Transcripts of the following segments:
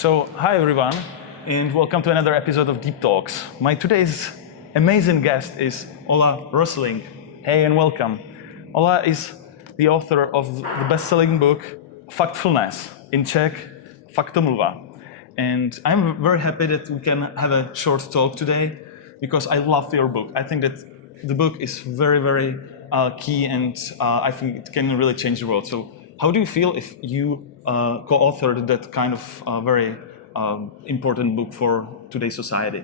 Hi everyone, and welcome to another episode of Deep Talks. My today's amazing guest is Ola Rosling. Hey and welcome. Ola is the author of the best-selling book Factfulness, in Czech, Faktomluva. And I'm very happy that we can have a short talk today because I love your book. I think that the book is very, very key, and I think it can really change the world. So how do you feel if you co-authored that kind of very important book for today's society?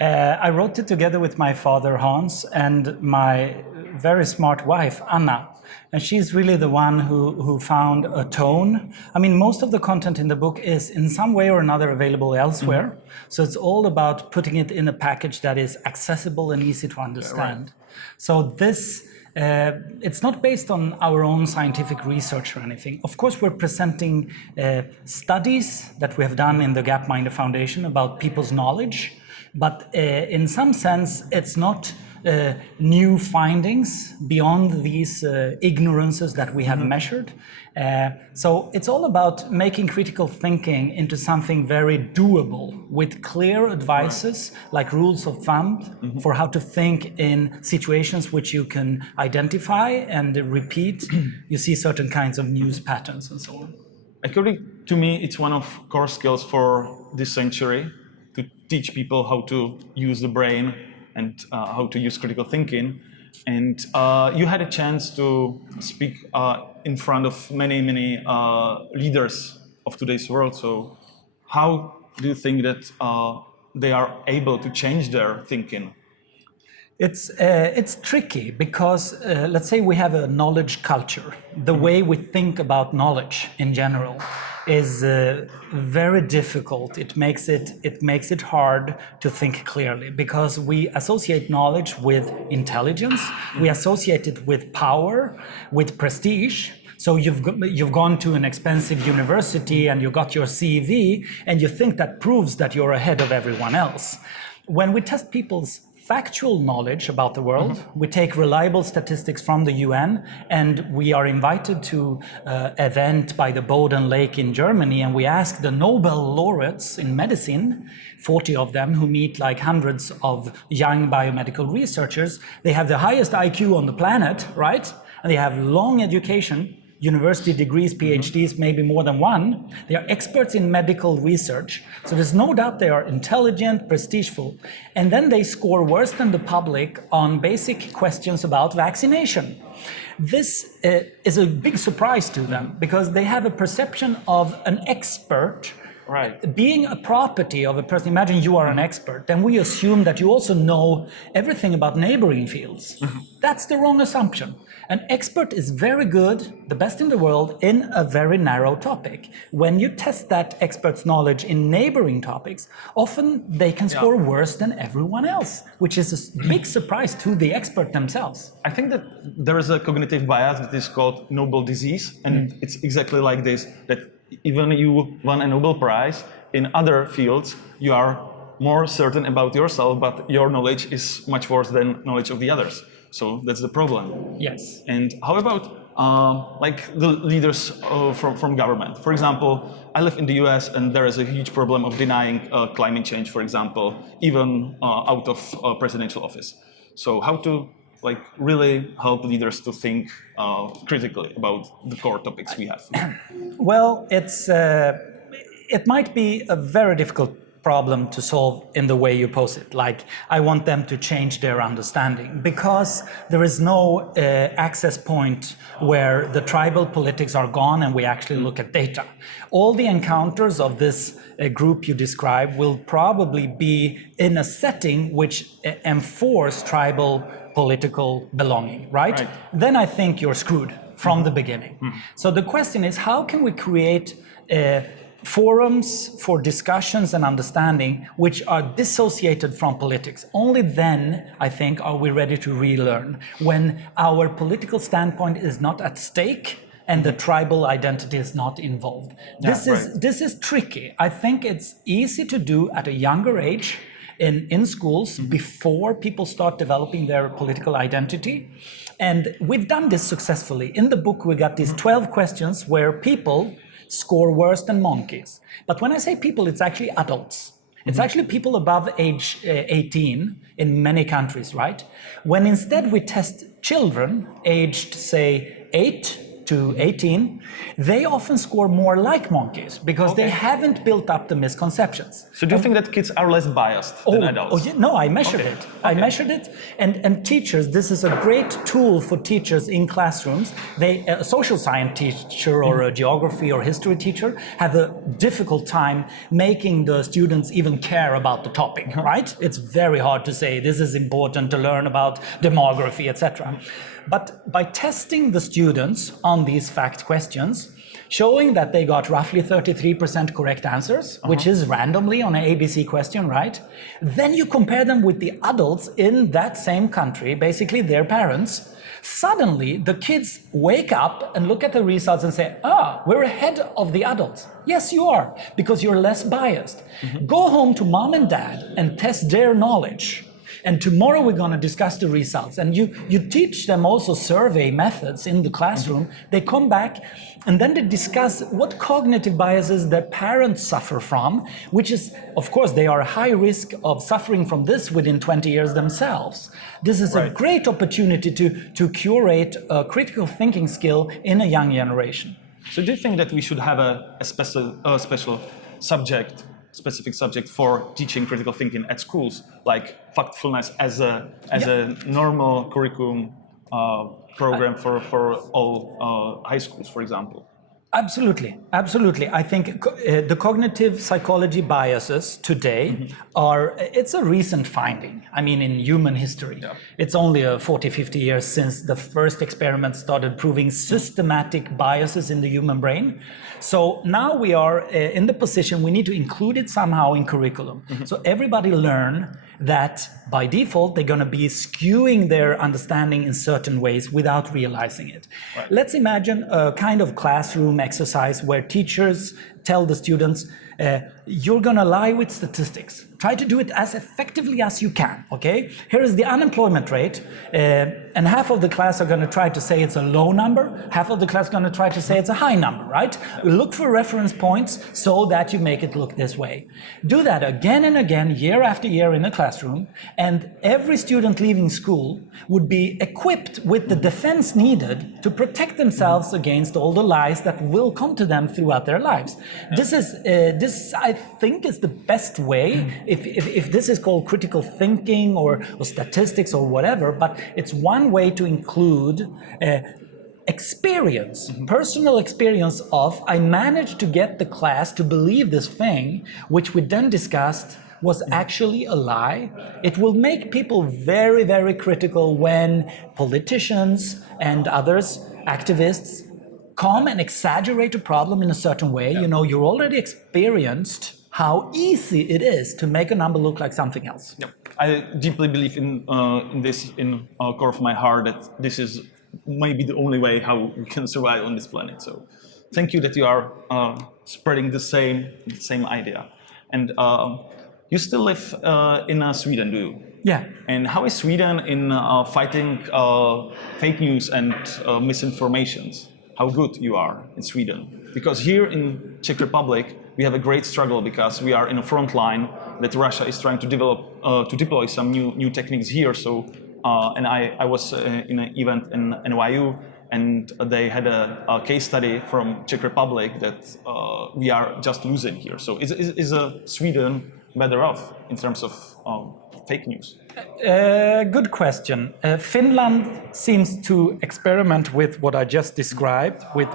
I wrote it together with my father, Hans, and my very smart wife, Anna. And she's really the one who found a tone. I mean, most of the content in the book is in some way or another available elsewhere. Mm-hmm. So it's all about putting it in a package that is accessible and easy to understand. Right. So this, it's not based on our own scientific research or anything. Of course, we're presenting studies that we have done in the Gapminder Foundation about people's knowledge. But in some sense, it's not new findings beyond these ignorances that we have measured. So it's all about making critical thinking into something very doable with clear advices, like rules of thumb for how to think in situations which you can identify and repeat. You see certain kinds of news patterns and so on. According to me, it's one of core skills for this century, to teach people how to use the brain and how to use critical thinking. And you had a chance to speak in front of many leaders of today's world. So how do you think that they are able to change their thinking? It's tricky because let's say we have a knowledge culture. The way we think about knowledge in general is very difficult. It makes it hard to think clearly because we associate knowledge with intelligence. We associate it with power, with prestige. So you've gone to an expensive university and you got your CV and you think that proves that you're ahead of everyone else. When we test people's factual knowledge about the world, we take reliable statistics from the UN, and we are invited to an event by the Boden Lake in Germany, and we ask the Nobel laureates in medicine, 40 of them who meet like hundreds of young biomedical researchers. They have the highest IQ on the planet, right? And they have long education, university degrees, PhDs, maybe more than one. They are experts in medical research. So there's no doubt they are intelligent, prestigeful. And then they score worse than the public on basic questions about vaccination. This is a big surprise to them because they have a perception of an expert being a property of a person. Imagine you are an expert, then we assume that you also know everything about neighboring fields. That's the wrong assumption. An expert is very good, the best in the world, in a very narrow topic. When you test that expert's knowledge in neighboring topics, often they can score worse than everyone else, which is a big surprise to the expert themselves. I think that there is a cognitive bias that is called Nobel disease, and it's exactly like this, that even you won a Nobel Prize, in other fields you are more certain about yourself, but your knowledge is much worse than knowledge of the others. So that's the problem. Yes. And how about like the leaders from government? For example, I live in the US and there is a huge problem of denying climate change, for example, even out of presidential office. So how to like really help leaders to think critically about the core topics we have? Well, it might be a very difficult problem to solve in the way you pose it. Like, I want them to change their understanding because there is no access point where the tribal politics are gone and we actually look at data. All the encounters of this group you describe will probably be in a setting which enforce tribal political belonging, right? Then I think you're screwed from the beginning. So the question is, how can we create forums for discussions and understanding which are dissociated from politics? Only then, I think, are we ready to relearn, when our political standpoint is not at stake and the tribal identity is not involved. This is tricky. I think it's easy to do at a younger age in schools before people start developing their political identity. And we've done this successfully. In the book, we got these 12 questions where people score worse than monkeys. But when I say people, it's actually adults. It's actually people above age 18 in many countries, right? When instead we test children aged, say, 8 to 18, they often score more like monkeys because they haven't built up the misconceptions. So do you think that kids are less biased than adults? Oh, yeah, no, I measured it. I measured it. And teachers, this is a great tool for teachers in classrooms. A social science teacher or a geography or history teacher have a difficult time making the students even care about the topic, right? It's very hard to say this is important to learn about demography, etc. But by testing the students on these fact questions, showing that they got roughly 33% correct answers, which is randomly on an ABC question, right? Then you compare them with the adults in that same country, basically their parents. Suddenly, the kids wake up and look at the results and say, we're ahead of the adults. Yes, you are, because you're less biased. Go home to mom and dad and test their knowledge. And tomorrow we're going to discuss the results. And you teach them also survey methods in the classroom. They come back and then they discuss what cognitive biases their parents suffer from, which is, of course, they are high risk of suffering from this within 20 years themselves. This is a great opportunity to curate a critical thinking skill in a young generation. So do you think that we should have a special subject, specific subject for teaching critical thinking at schools, like Factfulness as a normal curriculum program for all high schools, for example? Absolutely, absolutely. I think the cognitive psychology biases today it's a recent finding. I mean, in human history, it's only 40, 50 years since the first experiment started proving systematic biases in the human brain. So now we are in the position we need to include it somehow in curriculum. So everybody learn that by default they're going to be skewing their understanding in certain ways without realizing it. Right. Let's imagine a kind of classroom exercise where teachers tell the students, you're going to lie with statistics. Try to do it as effectively as you can, okay? Here is the unemployment rate, and half of the class are going to try to say it's a low number, half of the class are going to try to say it's a high number, right? Look for reference points so that you make it look this way. Do that again and again, year after year in a classroom, and every student leaving school would be equipped with the defense needed to protect themselves against all the lies that will come to them throughout their lives. This I think is the best way, if this is called critical thinking or statistics or whatever, but it's one way to include experience, personal experience of, I managed to get the class to believe this thing, which we then discussed was actually a lie. It will make people very, very critical when politicians and others, activists, come and exaggerate a problem in a certain way. You know, you're already experienced how easy it is to make a number look like something else. I deeply believe in this in core of my heart, that this is maybe the only way how we can survive on this planet. So thank you that you are spreading the same idea. And you still live in Sweden, do you? Yeah. And how is Sweden in fighting fake news and misinformations? How good you are in Sweden? Because here in Czech Republic, we have a great struggle because we are in a front line that Russia is trying to develop, to deploy some new techniques here. So, and I was in an event in NYU, and they had a case study from Czech Republic that we are just losing here. So is Sweden better off in terms of fake news? Good question. Finland seems to experiment with what I just described, with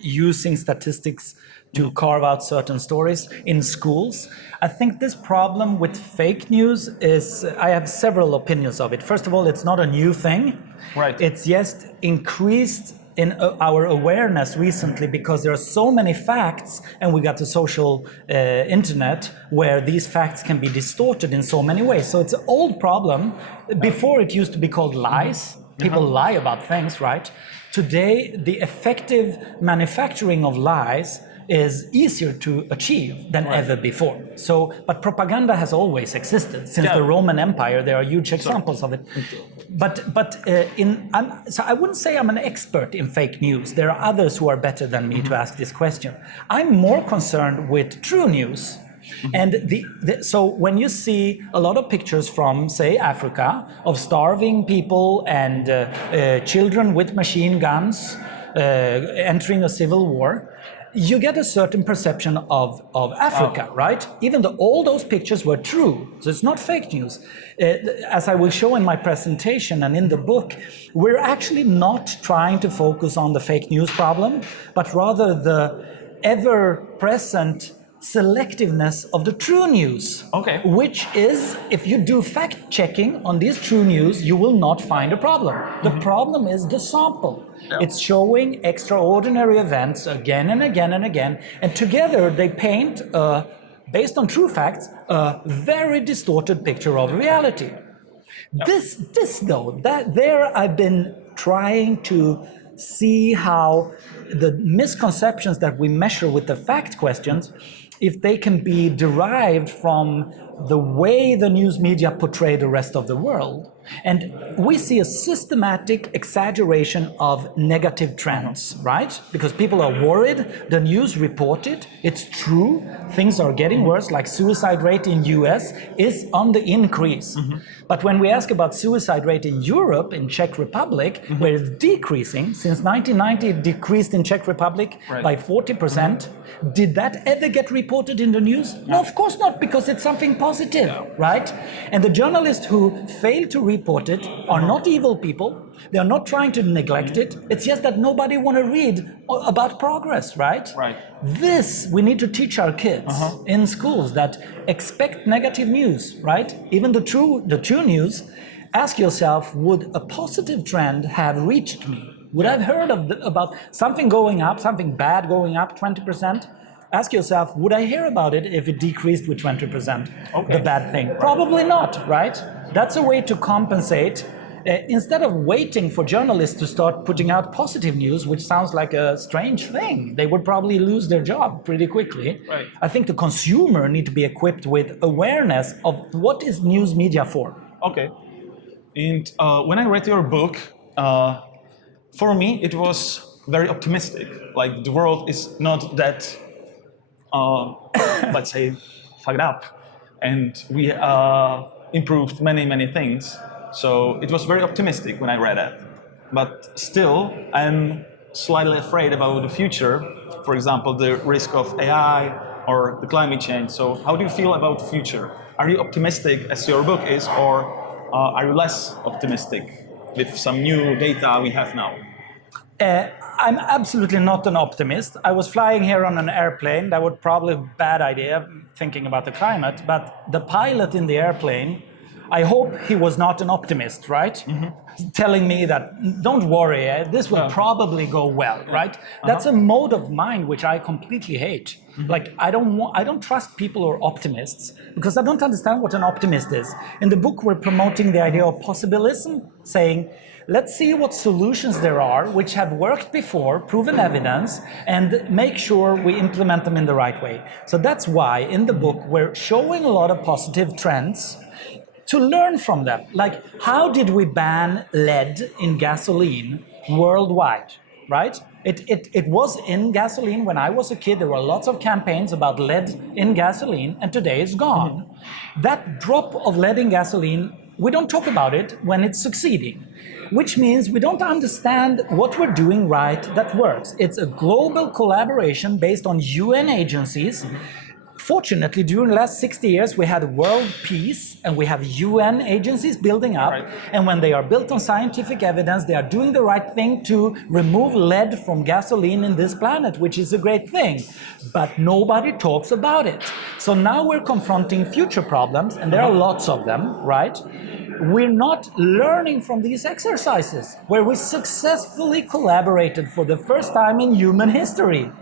using statistics to carve out certain stories in schools. I think this problem with fake news is, I have several opinions of it. First of all, it's not a new thing. Right. It's just increased in our awareness recently because there are so many facts, and we got the social internet where these facts can be distorted in so many ways. So it's an old problem. Before it used to be called lies. People lie about things, right? Today, the effective manufacturing of lies is easier to achieve than ever before. So, but propaganda has always existed since the Roman Empire. There are huge examples of it. So I wouldn't say I'm an expert in fake news. There are others who are better than me to ask this question. I'm more concerned with true news. And so when you see a lot of pictures from, say, Africa of starving people and children with machine guns entering a civil war, you get a certain perception of Africa, right? Even though all those pictures were true, so it's not fake news. As I will show in my presentation and in the book, we're actually not trying to focus on the fake news problem, but rather the ever-present selectiveness of the true news. Okay. Which is, if you do fact checking on these true news, you will not find a problem. The problem is the sample. Yeah. It's showing extraordinary events again and again and again, and together they paint, based on true facts, a very distorted picture of reality. Yeah. There I've been trying to see how the misconceptions that we measure with the fact questions, if they can be derived from the way the news media portray the rest of the world. And we see a systematic exaggeration of negative trends, right? Because people are worried, the news report it, it's true, things are getting worse, like suicide rate in US is on the increase. But when we ask about suicide rate in Europe, in Czech Republic, where it's decreasing, since 1990 it decreased in Czech Republic by 40%, did that ever get reported in the news? No, of course not, because it's something positive, right? And the journalists who fail to report it are not evil people. They are not trying to neglect it. It's just that nobody want to read about progress, right? Right. This we need to teach our kids in schools, that expect negative news, right? Even the true news. Ask yourself, would a positive trend have reached me? Would I have heard about something going up, something bad going up 20%? Ask yourself, would I hear about it if it decreased with 20%? The bad thing. Probably not, right? That's a way to compensate. Instead of waiting for journalists to start putting out positive news, which sounds like a strange thing, they would probably lose their job pretty quickly. Right. I think the consumer need to be equipped with awareness of what is news media for. Okay. And when I read your book, for me, it was very optimistic. Like, the world is not that, let's say, fucked up. And we improved many things. So it was very optimistic when I read it. But still, I'm slightly afraid about the future. For example, the risk of AI or the climate change. So how do you feel about the future? Are you optimistic as your book is, or are you less optimistic with some new data we have now? I'm absolutely not an optimist. I was flying here on an airplane. That would probably be a bad idea, thinking about the climate. But the pilot in the airplane, I hope he was not an optimist, right? Telling me that, don't worry, this will probably go well, right? That's a mode of mind which I completely hate. Like, I don't trust people who are optimists, because I don't understand what an optimist is. In the book, we're promoting the idea of possibilism, saying, let's see what solutions there are which have worked before, proven evidence, and make sure we implement them in the right way. So that's why in the book we're showing a lot of positive trends to learn from them. Like, how did we ban lead in gasoline worldwide, right? It was in gasoline when I was a kid. There were lots of campaigns about lead in gasoline, and today it's gone. That drop of lead in gasoline, we don't talk about it when it's succeeding, which means we don't understand what we're doing right that works. It's a global collaboration based on UN agencies. Fortunately, during the last 60 years, we had world peace and we have UN agencies building up. Right. And when they are built on scientific evidence, they are doing the right thing to remove lead from gasoline in this planet, which is a great thing. But nobody talks about it. So now we're confronting future problems, and there are lots of them, right? We're not learning from these exercises where we successfully collaborated for the first time in human history.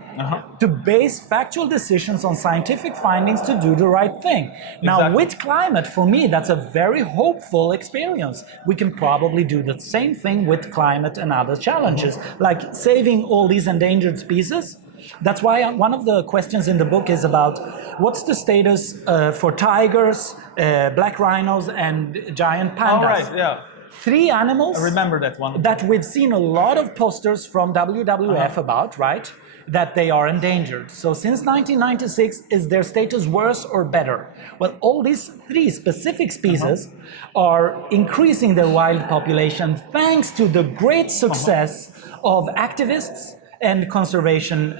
To base factual decisions on scientific findings to do the right thing. Now, with climate, for me, that's a very hopeful experience. We can probably do the same thing with climate and other challenges, like saving all these endangered species. That's why one of the questions in the book is about what's the status for tigers, black rhinos, and giant pandas. All right, yeah. 3 animals. I remember that one. That we've seen a lot of posters from WWF about, right? That they are endangered. So since 1996, is their status worse or better? Well, all these 3 specific species are increasing their wild population thanks to the great success of activists and conservation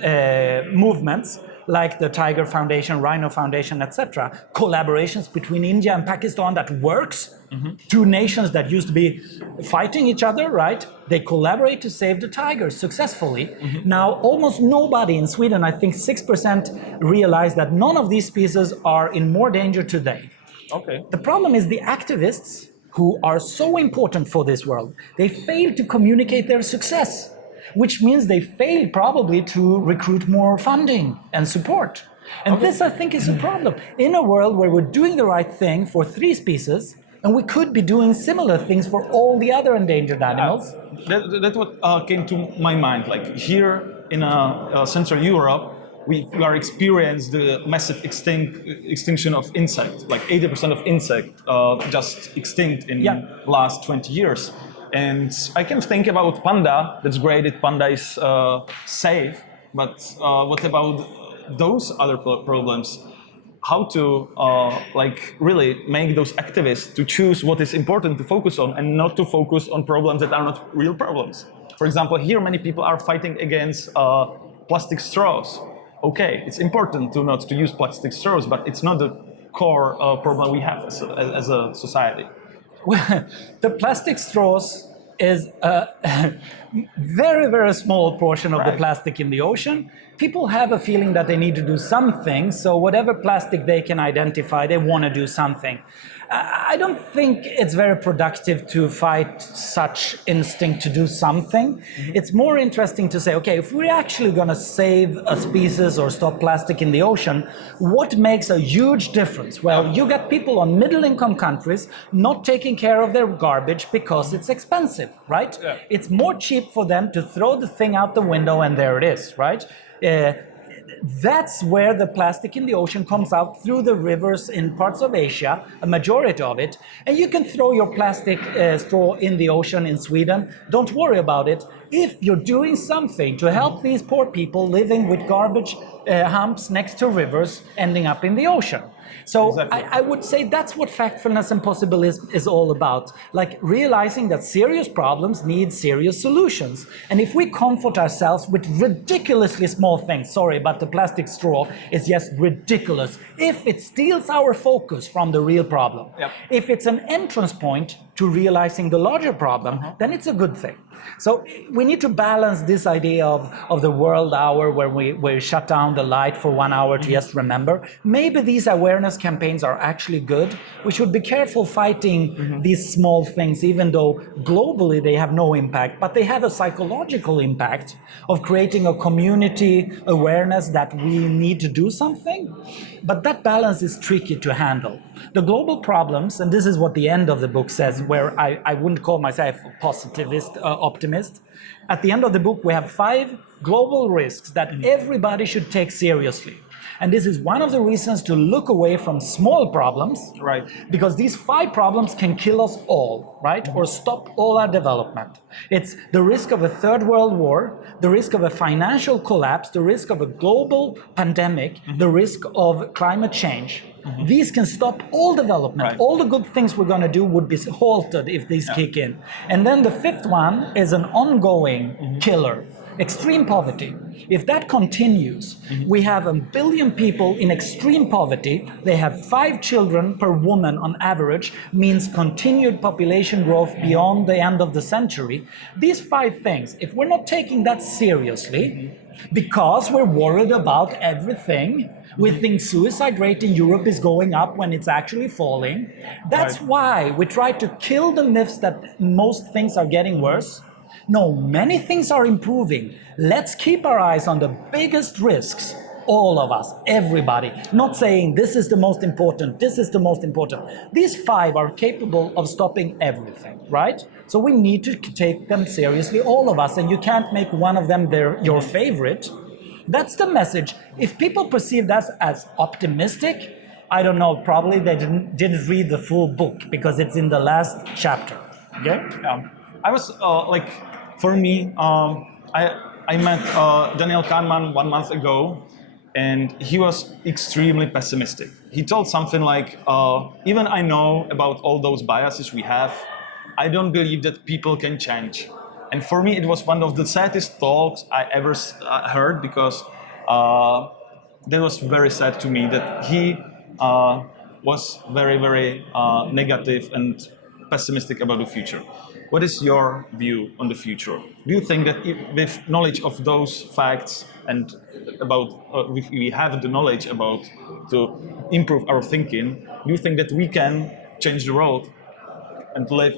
movements like the Tiger Foundation, Rhino Foundation, etc. Collaborations between India and Pakistan that works. 2 nations that used to be fighting each other, right? They collaborate to save the tigers successfully. Now, almost nobody in Sweden, I think 6%, realize that none of these species are in more danger today. Okay. The problem is the activists, who are so important for this world, they fail to communicate their success, which means they fail probably to recruit more funding and support. And this, I think, is a problem. In a world where we're doing the right thing for 3 species, and we could be doing similar things for all the other endangered animals. That's what came to my mind. Like here in Central Europe, we are experiencing the massive extinction of insects. Like 80% of insects just extinct in last 20 years. And I can think about panda. That's great that panda is safe. But what about those other problems? How to like really make those activists to choose what is important to focus on and not to focus on problems that are not real problems. For example, here many people are fighting against plastic straws. Okay, it's important to not to use plastic straws, but it's not the core problem we have as a society. Well, the plastic straws is a very, very small portion of the plastic in the ocean. People have a feeling that they need to do something, so whatever plastic they can identify, they want to do something. I don't think it's very productive to fight such instinct to do something. It's more interesting to say, okay, if we're actually going to save a species or stop plastic in the ocean, what makes a huge difference? Well, you got people on middle-income countries not taking care of their garbage because it's expensive, right? Yeah. It's more cheap for them to throw the thing out the window and there it is, right? That's where the plastic in the ocean comes out through the rivers in parts of Asia, a majority of it. And you can throw your plastic straw in the ocean in Sweden. Don't worry about it. If you're doing something to help these poor people living with garbage humps next to rivers ending up in the ocean. So exactly. I would say that's what factfulness and possibilism is all about. Like realizing that serious problems need serious solutions. And if we comfort ourselves with ridiculously small things, sorry, but the plastic straw is just ridiculous. If it steals our focus from the real problem, if it's an entrance point to realizing the larger problem, then it's a good thing. So we need to balance this idea of the world hour where we shut down the light for 1 hour to just remember. Maybe these awareness campaigns are actually good. We should be careful fighting these small things, even though globally they have no impact, but they have a psychological impact of creating a community awareness that we need to do something. But that balance is tricky to handle. The global problems, and this is what the end of the book says, where I wouldn't call myself a positivist optimist. At the end of the book, we have 5 global risks that everybody should take seriously. And this is one of the reasons to look away from small problems, right? Because these 5 problems can kill us all, right? Or stop all our development. It's the risk of a third world war, the risk of a financial collapse, the risk of a global pandemic, the risk of climate change. These can stop all development. Right. All the good things we're going to do would be halted if these kick in. And then the 5th one is an ongoing killer. Extreme poverty. If that continues, we have 1 billion people in extreme poverty. They have 5 children per woman on average, means continued population growth beyond the end of the century. These 5 things, if we're not taking that seriously, because we're worried about everything, we think suicide rate in Europe is going up when it's actually falling. That's why we try to kill the myths that most things are getting worse. No, many things are improving. Let's keep our eyes on the biggest risks. All of us, everybody. Not saying this is the most important, this is the most important. These 5 are capable of stopping everything, right? So we need to take them seriously, all of us, and you can't make one of them your favorite. That's the message. If people perceive that as optimistic, I don't know, probably they didn't read the full book because it's in the last chapter. Okay? I was for me, I met Daniel Kahneman 1 month ago, and he was extremely pessimistic. He told something like, even I know about all those biases we have, I don't believe that people can change. And for me, it was one of the saddest talks I ever heard, because that was very sad to me that he was very, very negative and pessimistic about the future. What is your view on the future? Do you think that with knowledge of those facts and about we have the knowledge about to improve our thinking, do you think that we can change the world and live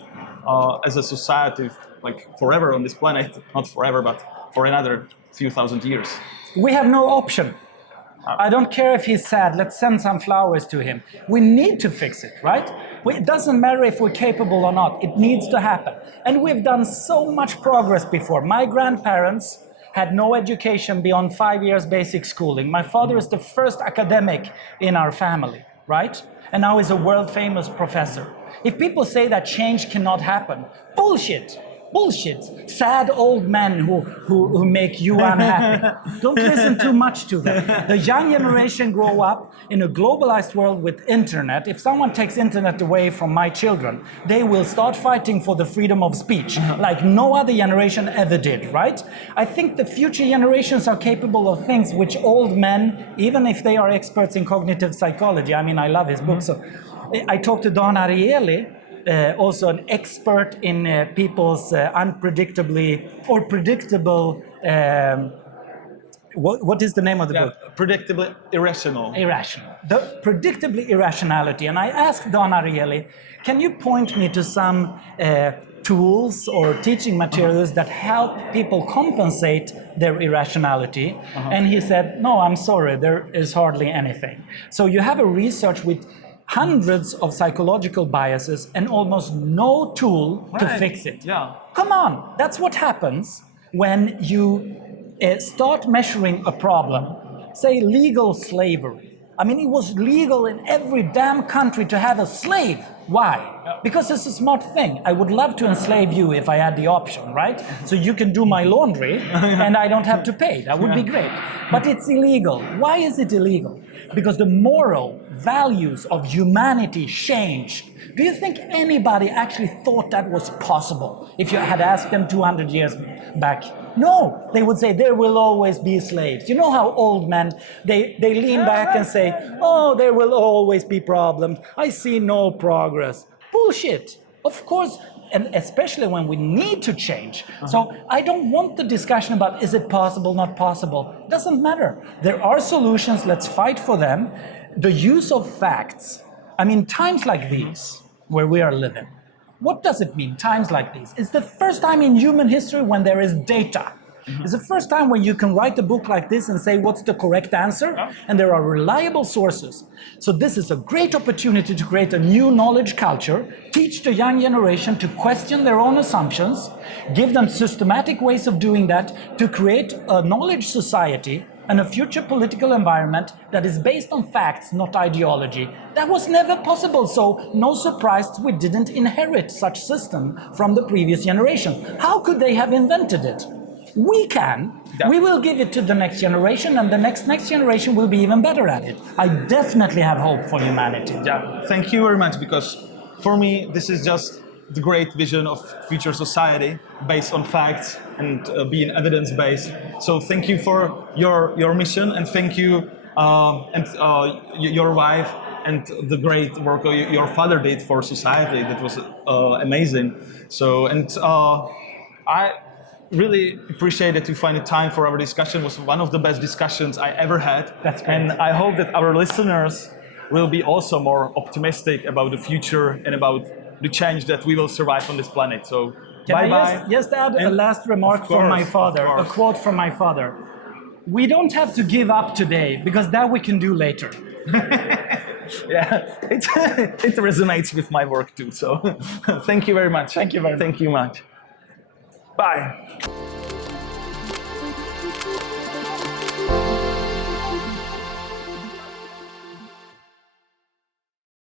as a society like forever on this planet? Not forever, but for another few thousand years. We have no option. I don't care if he's sad, let's send some flowers to him. We need to fix it, right? It doesn't matter if we're capable or not, it needs to happen. And we've done so much progress before. My grandparents had no education beyond 5 years basic schooling. My father is the first academic in our family, right? And now he's a world famous professor. If people say that change cannot happen, bullshit. Bullshit. Sad old men who make you unhappy. Don't listen too much to them. The young generation grow up in a globalized world with internet. If someone takes internet away from my children, they will start fighting for the freedom of speech like no other generation ever did, right? I think the future generations are capable of things which old men, even if they are experts in cognitive psychology, I mean, I love his book. So I talked to Don Ariely, also an expert in people's unpredictably or predictable. What is the name of the book? Predictably irrational. Irrational. The predictably irrationality. And I asked Don Ariely, can you point me to some tools or teaching materials that help people compensate their irrationality? And he said, no, I'm sorry, there is hardly anything. So you have a research with hundreds of psychological biases and almost no tool to fix it. Yeah. Come on, that's what happens when you start measuring a problem. Say legal slavery. I mean, it was legal in every damn country to have a slave. Why? Because it's a smart thing. I would love to enslave you if I had the option, right? So you can do my laundry and I don't have to pay. That would be great. But it's illegal. Why is it illegal? Because the moral values of humanity changed. Do you think anybody actually thought that was possible if you had asked them 200 years back? No, they would say there will always be slaves. You know how old men, they lean back and say, oh, there will always be problems. I see no progress. Bullshit. Of course, and especially when we need to change. So I don't want the discussion about is it possible, not possible. It doesn't matter. There are solutions, let's fight for them. The use of facts. I mean, times like these, where we are living, what does it mean, times like these? It's the first time in human history when there is data. It's the first time when you can write a book like this and say what's the correct answer, and there are reliable sources. So this is a great opportunity to create a new knowledge culture, teach the young generation to question their own assumptions, give them systematic ways of doing that, to create a knowledge society and a future political environment that is based on facts, not ideology. That was never possible, so no surprise we didn't inherit such system from the previous generation. How could they have invented it? We can. Yeah. We will give it to the next generation, and the next generation will be even better at it. I definitely have hope for humanity. Yeah, thank you very much, because for me, this is just the great vision of future society based on facts and being evidence-based. So thank you for your mission, and thank you your wife and the great work your father did for society. That was amazing. So, and I really appreciated to find the time for our discussion. It was one of the best discussions I ever had. That's great. And I hope that our listeners will be also more optimistic about the future and about the change that we will survive on this planet. So bye-bye. Just add a last remark from my father, a quote from my father. We don't have to give up today, because that we can do later. Yeah, it resonates with my work too. So thank you very much. Thank you very much. Thank you much. Bye.